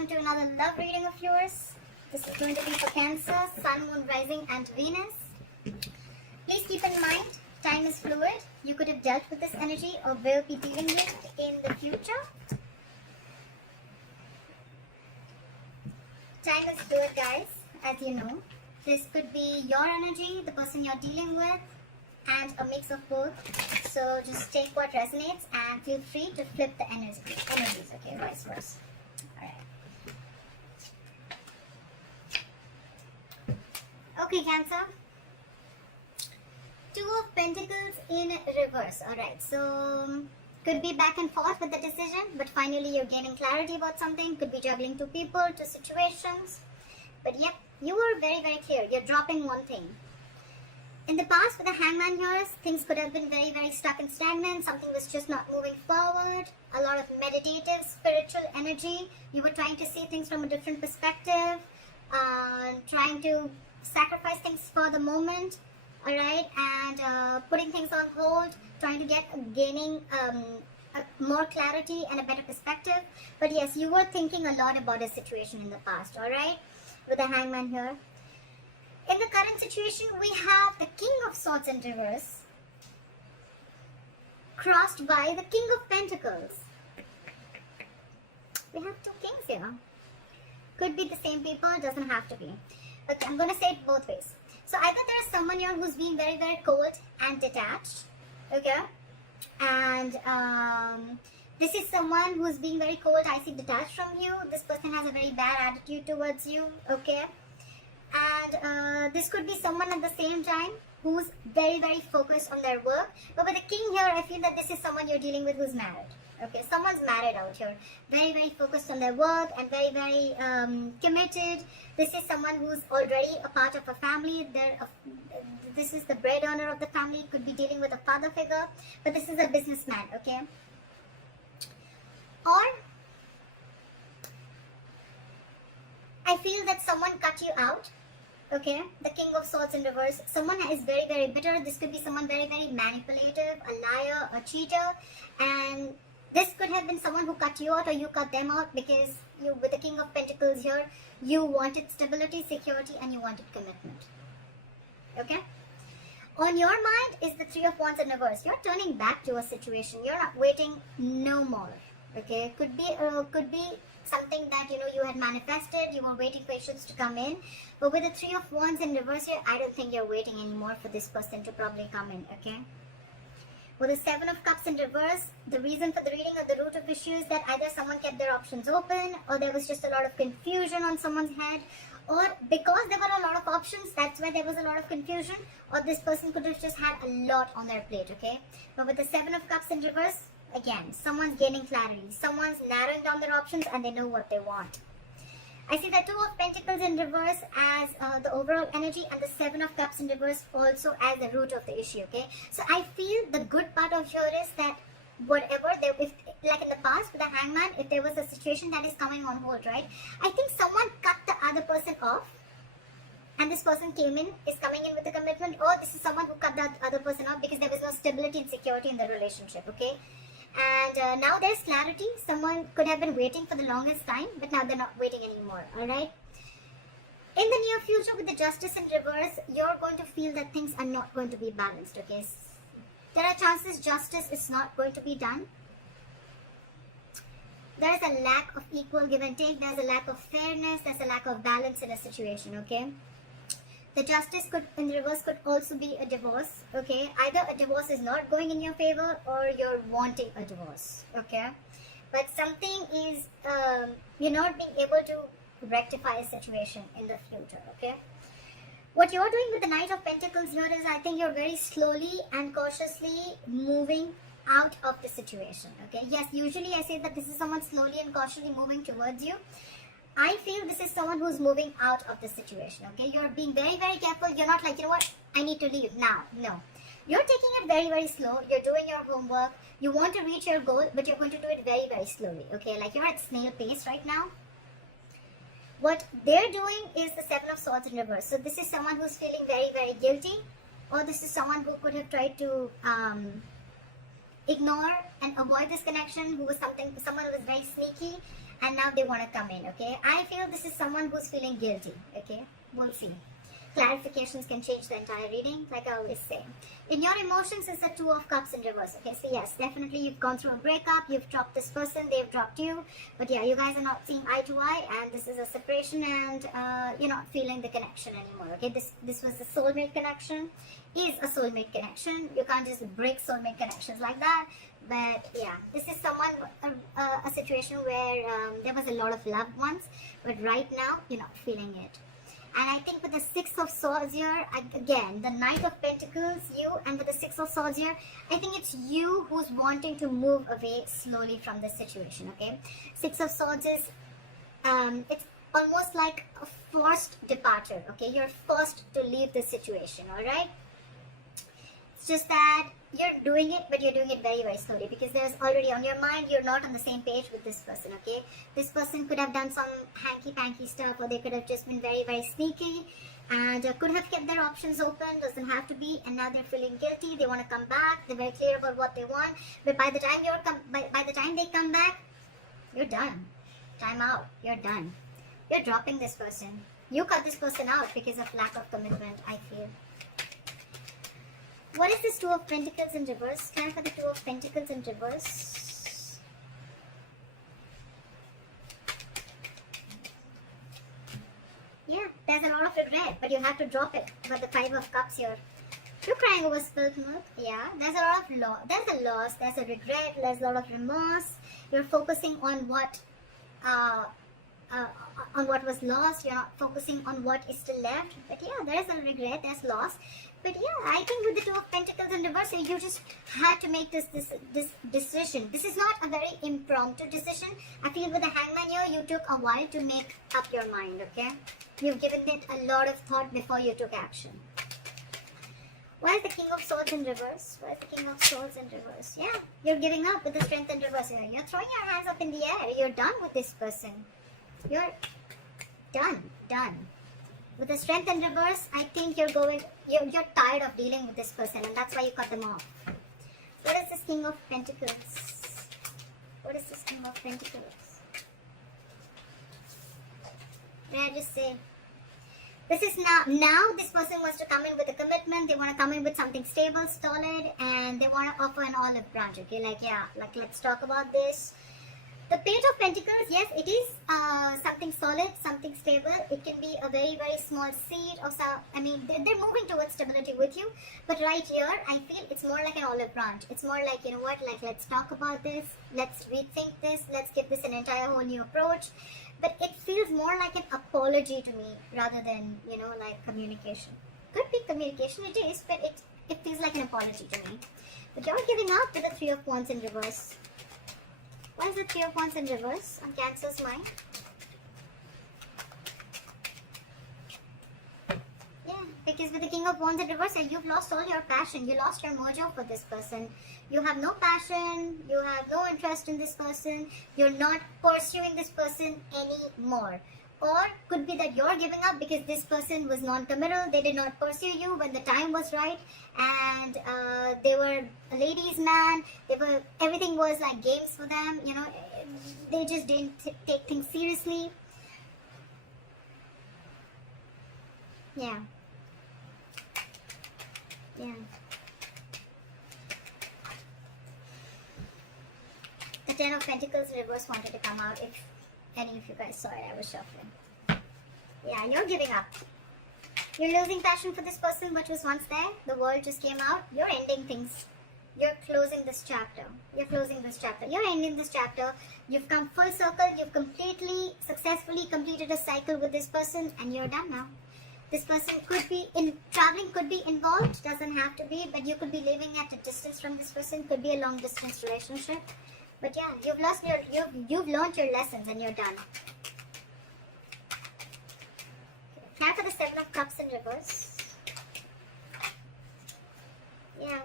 welcome to another love reading of yours. This is going to be for Cancer, Sun, Moon, Rising and Venus. Please keep in mind, time is fluid. You could have dealt with this energy or will be dealing with in the future. Time is fluid, guys, as you know. This could be your energy, the person you're dealing with, and a mix of both. So just take what resonates and feel free to flip the energies, okay, vice versa. Alright. Okay, Cancer. Two of Pentacles in reverse. Alright, so could be back and forth with the decision, but finally you're gaining clarity about something. Could be juggling two people, two situations. But yep, you were very, very clear. You're dropping one thing. In the past, with the Hangman here, things could have been very, very stuck and stagnant. Something was just not moving forward. A lot of meditative, spiritual energy. You were trying to see things from a different perspective. Trying to sacrifice things for the moment. Alright, and putting things on hold. Trying to gaining more clarity and a better perspective. But yes, you were thinking a lot about a situation in the past. Alright, with the Hangman here. In the current situation, we have the King of Swords in reverse, crossed by the King of Pentacles. We have two kings here. Could be the same people, doesn't have to be. Okay, I'm going to say it both ways. So either there is someone here who's being very, very cold and detached. Okay. And this is someone who's being very cold, icy, detached from you. This person has a very bad attitude towards you. Okay. And this could be someone at the same time who's very, very focused on their work. But with the king here, I feel that this is someone you're dealing with who's married. Okay, someone's married out here. Very, very focused on their work and very, very committed. This is someone who's already a part of a family. This is the bread earner of the family. Could be dealing with a father figure. But this is a businessman, okay? Or I feel that someone cut you out. Okay, the King of Swords in reverse. Someone is very, very bitter. This could be someone very, very manipulative, a liar, a cheater. And this could have been someone who cut you out or you cut them out because you, with the King of Pentacles here, you wanted stability, security, and you wanted commitment. Okay? On your mind is the Three of Wands in reverse. You're turning back to a situation. You're not waiting no more. Okay? Could be something that you had manifested, you were waiting for issues to come in, but with the Three of Wands in reverse here, I don't think you're waiting anymore for this person to probably come in. Okay, with the Seven of Cups in reverse, the reason for the reading of the root of issue is that either someone kept their options open, or there was just a lot of confusion on someone's head, or because there were a lot of options, that's why there was a lot of confusion, or this person could have just had a lot on their plate. Okay, but with the Seven of Cups in reverse, again, someone's gaining clarity. Someone's narrowing down their options and they know what they want. I see the Two of Pentacles in reverse as the overall energy and the Seven of Cups in reverse also as the root of the issue. Okay, so I feel the good part of here is that whatever, if like in the past with the Hangman, if there was a situation that is coming on hold, right? I think someone cut the other person off. And this person is coming in with a commitment, or this is someone who cut the other person off because there was no stability and security in the relationship. Okay. And now there's clarity. Someone could have been waiting for the longest time, but now they're not waiting anymore. Alright? In the near future, with the Justice in reverse, you're going to feel that things are not going to be balanced. Okay? There are chances justice is not going to be done. There is a lack of equal give and take. There's a lack of fairness. There's a lack of balance in a situation. Okay? The Justice in reverse could also be a divorce. Okay, either a divorce is not going in your favor or you're wanting a divorce. Okay, but something is you're not being able to rectify a situation in the future. Okay, what you're doing with the Knight of Pentacles here is, I think you're very slowly and cautiously moving out of the situation. Okay, yes, usually I say that this is someone slowly and cautiously moving towards you. I feel this is someone who's moving out of the situation. Okay, you're being very, very careful. You're not like, what, I need to leave now. No, you're taking it very, very slow. You're doing your homework. You want to reach your goal, but you're going to do it very, very slowly. Okay, like you're at snail pace right now. What they're doing is the Seven of Swords in reverse. So this is someone who's feeling very, very guilty, or this is someone who could have tried to ignore and avoid this connection, who was someone who was very sneaky and now they want to come in, okay? I feel this is someone who's feeling guilty, okay? We'll see. Clarifications can change the entire reading, like I always say. In your emotions is the Two of Cups in reverse, okay? So yes, definitely you've gone through a breakup, you've dropped this person, they've dropped you, but yeah, you guys are not seeing eye to eye, and this is a separation, and you're not feeling the connection anymore, okay? This was the soulmate connection, is a soulmate connection. You can't just break soulmate connections like that. But yeah, this is someone, a situation where there was a lot of love once, but right now you're not feeling it. And I think with the Six of Swords here, again, the Knight of Pentacles, you, and with the Six of Swords here, I think it's you who's wanting to move away slowly from this situation, okay? Six of Swords is, it's almost like a forced departure, okay? You're forced to leave the situation, alright? It's just that you're doing it, but you're doing it very, very slowly, because there's already on your mind, you're not on the same page with this person, okay? This person could have done some hanky-panky stuff, or they could have just been very, very sneaky, and could have kept their options open, doesn't have to be, and now they're feeling guilty, they want to come back, they're very clear about what they want, but by the time by the time they come back, you're done. Time out, you're done. You're dropping this person. You cut this person out because of lack of commitment, I feel. What is this Two of Pentacles in reverse? Time for the Two of Pentacles in reverse. Yeah, there's a lot of regret, but you have to drop it. But the Five of Cups here. You're crying over spilled milk. Yeah, there's a lot of loss. There's a loss. There's a regret. There's a lot of remorse. You're focusing on what was lost. You're not focusing on what is still left. But yeah, there's a regret. There's loss. But yeah, I think with the Two of Pentacles in reverse, you just had to make this decision. This is not a very impromptu decision. I feel with the Hangman here, you took a while to make up your mind, okay? You've given it a lot of thought before you took action. Why is the King of Swords in reverse? Why is the King of Swords in reverse? Yeah, you're giving up with the Strength in reverse here. You're throwing your hands up in the air. You're done with this person. You're done. With the Strength in reverse, I think you're tired of dealing with this person, and that's why you cut them off. What is this King of Pentacles? What is this King of Pentacles? May I just say, this is now this person wants to come in with a commitment. They want to come in with something stable, solid, and they want to offer an olive branch, okay? Like, yeah, like, let's talk about this. The Page of Pentacles, yes, it is something solid, something stable. It can be a very, very small seed of some, I mean, they're moving towards stability with you. But right here, I feel it's more like an olive branch. It's more like, you know what, like, let's talk about this. Let's rethink this. Let's give this an entire whole new approach. But it feels more like an apology to me rather than, you know, like communication. Could be communication, it is, but it feels like an apology to me. But you're giving up with the Three of Wands in reverse. Why is the Three of Wands in reverse on Cancer's mind? Yeah, because with the King of Wands in reverse, you've lost all your passion. You lost your mojo for this person. You have no passion. You have no interest in this person. You're not pursuing this person anymore. Or could be that you're giving up because this person was non-committal. They did not pursue you when the time was right, and they were a ladies' man. Everything was like games for them. You know, they just didn't take things seriously. Yeah. The Ten of Pentacles reverse wanted to come out. If any of you guys saw it, I was shuffling. Yeah, you're giving up. You're losing passion for this person, which was once there. The world just came out. You're ending things. You're closing this chapter. You're ending this chapter. You've come full circle. You've completely, successfully completed a cycle with this person, and you're done now. This person could be traveling, could be involved, doesn't have to be, but you could be living at a distance from this person. Could be a long distance relationship. But yeah, you've learned your lessons, and you're done. Now for the Seven of Cups in reverse. Yeah.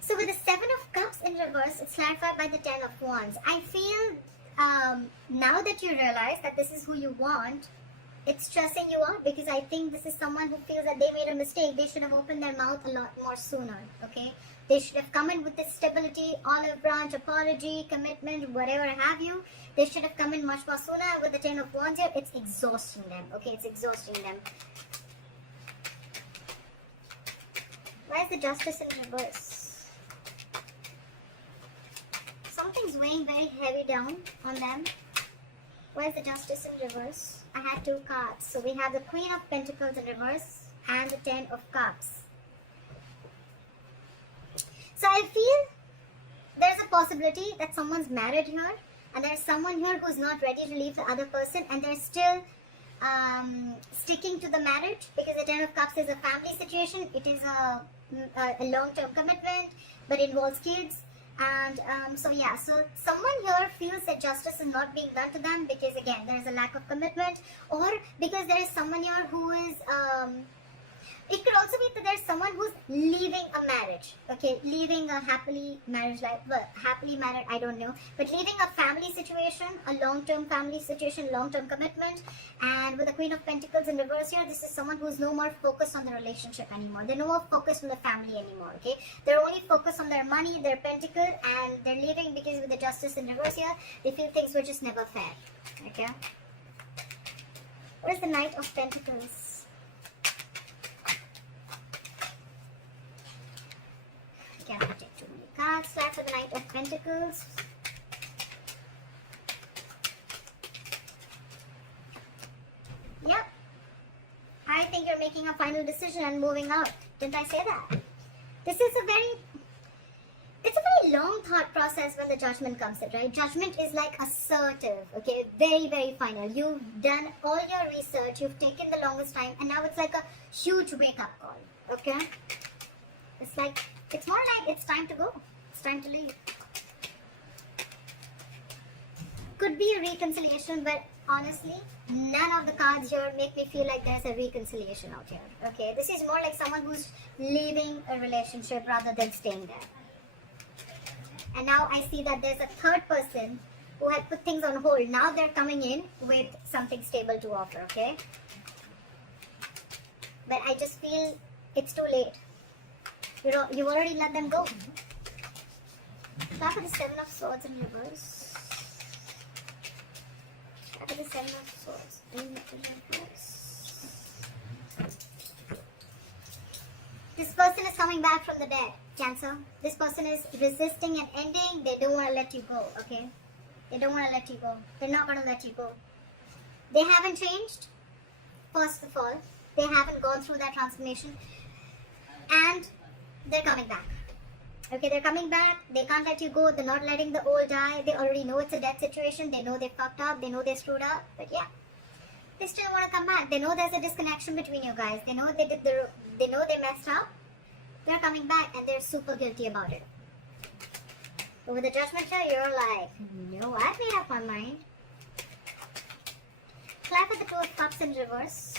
So with the Seven of Cups in reverse, it's clarified by the Ten of Wands. I feel now that you realize that this is who you want, it's stressing you out, because I think this is someone who feels that they made a mistake. They should have opened their mouth a lot more sooner, okay? They should have come in with this stability, olive branch, apology, commitment, whatever have you. They should have come in much more sooner. With the 10 of Wands here, it's exhausting them. Okay, it's exhausting them. Why is the Justice in reverse? Something's weighing very heavy down on them. Why is the Justice in reverse? I had 2 cards. So we have the Queen of Pentacles in reverse and the 10 of Cups. So I feel there's a possibility that someone's married here, and there's someone here who's not ready to leave the other person, and they're still sticking to the marriage, because the 10 of Cups is a family situation. It is a long-term commitment, but involves kids. And so yeah, so someone here feels that justice is not being done to them, because again, there is a lack of commitment, or because there is someone here who is it could also be that there's someone who's leaving a marriage, okay, leaving a happily marriage life, well, happily married, I don't know, but leaving a family situation, a long-term family situation, long-term commitment. And with the Queen of Pentacles in reverse here, this is someone who's no more focused on the relationship anymore. They're no more focused on the family anymore, okay? They're only focused on their money, their pentacle, and they're leaving because with the Justice in reverse here, they feel things were just never fair, okay? What is the Knight of Pentacles? Cannot take too many cards. Slide for the Knight of Pentacles. Yep. I think you're making a final decision and moving out. Didn't I say that? This is it's a very long thought process when the Judgment comes in, right? Judgment is like assertive, okay? Very, very final. You've done all your research, you've taken the longest time, and now it's like a huge wake-up call, okay? It's more like it's time to go. It's time to leave. Could be a reconciliation, but honestly, none of the cards here make me feel like there's a reconciliation out here. Okay, this is more like someone who's leaving a relationship rather than staying there. And now I see that there's a third person who had put things on hold. Now they're coming in with something stable to offer, okay? But I just feel it's too late. You've already let them go. Start with the 7 of Swords in reverse. Start with the 7 of Swords in reverse. This person is coming back from the dead, Cancer. This person is resisting and ending. They don't want to let you go, okay? They don't want to let you go. They're not going to let you go. They haven't changed, first of all. They haven't gone through that transformation. And they're coming back. Okay, they're coming back. They can't let you go. They're not letting the old die. They already know it's a death situation. They know they fucked up. They know they screwed up. But yeah, they still want to come back. They know there's a disconnection between you guys. They know they know they messed up. They're coming back and they're super guilty about it. But with the Judgment here, you're like, no, I've made up my mind. Clap at the 2 of Cups in reverse.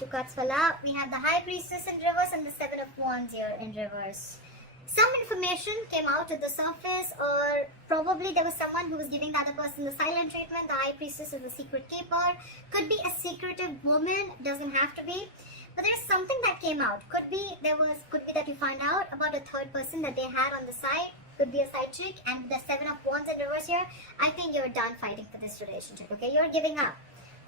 2 cards fell out. We have the High Priestess in reverse and the 7 of Wands here in reverse. Some information came out to the surface, or probably there was someone who was giving the other person the silent treatment. The High Priestess is a secret keeper. Could be a secretive woman. Doesn't have to be. But there's something that came out. Could be that you find out about a third person that they had on the side. Could be a side chick. And the 7 of Wands in reverse here, I think you're done fighting for this relationship. Okay, you're giving up.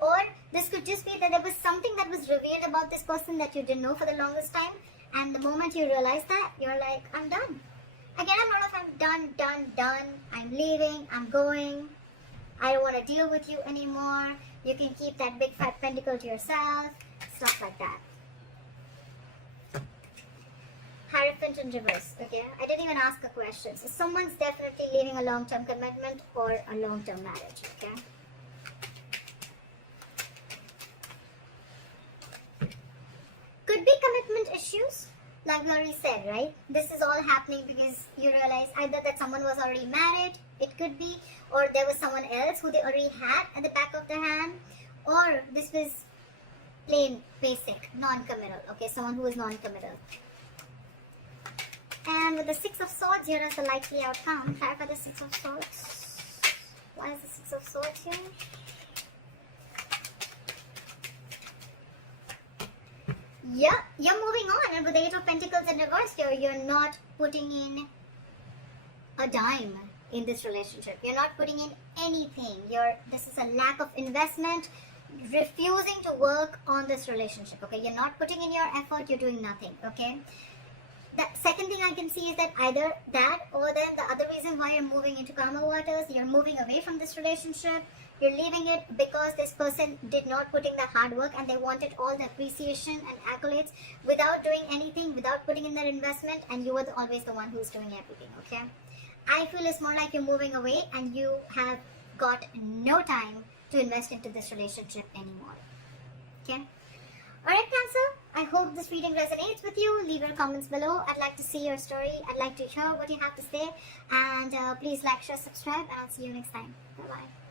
Or this could just be that there was something that was revealed about this person that you didn't know for the longest time. And the moment you realize that, you're like, I'm done. Again, I'm not like I'm done. I'm leaving. I'm going. I don't want to deal with you anymore. You can keep that big fat pentacle to yourself. Stuff like that. Hierophant in reverse. Okay, I didn't even ask a question. So someone's definitely leaving a long-term commitment or a long-term marriage. Okay. Could be commitment issues, like we already said, right? This is all happening because you realize either that someone was already married, it could be, or there was someone else who they already had at the back of their hand, or this was plain, basic, non-committal, okay? Someone who is non-committal. And with the 6 of Swords, here is the likely outcome. Clarify the 6 of Swords. Why is the 6 of Swords here? Yeah, you're moving on, and with the Eight of Pentacles in reverse here, you're not putting in a dime in this relationship. You're not putting in anything. This is a lack of investment, refusing to work on this relationship. Okay, you're not putting in your effort. You're doing nothing. Okay. The second thing I can see is that either that, or then the other reason why you're moving into calmer waters, you're moving away from this relationship. You're leaving it because this person did not put in the hard work and they wanted all the appreciation and accolades without doing anything, without putting in their investment, and you were always the one who's doing everything. Okay. I feel it's more like you're moving away and you have got no time to invest into this relationship anymore. Okay. Alright, Cancer, I hope this reading resonates with you. Leave your comments below. I'd like to see your story. I'd like to hear what you have to say. And please like, share, subscribe, and I'll see you next time. Bye-bye.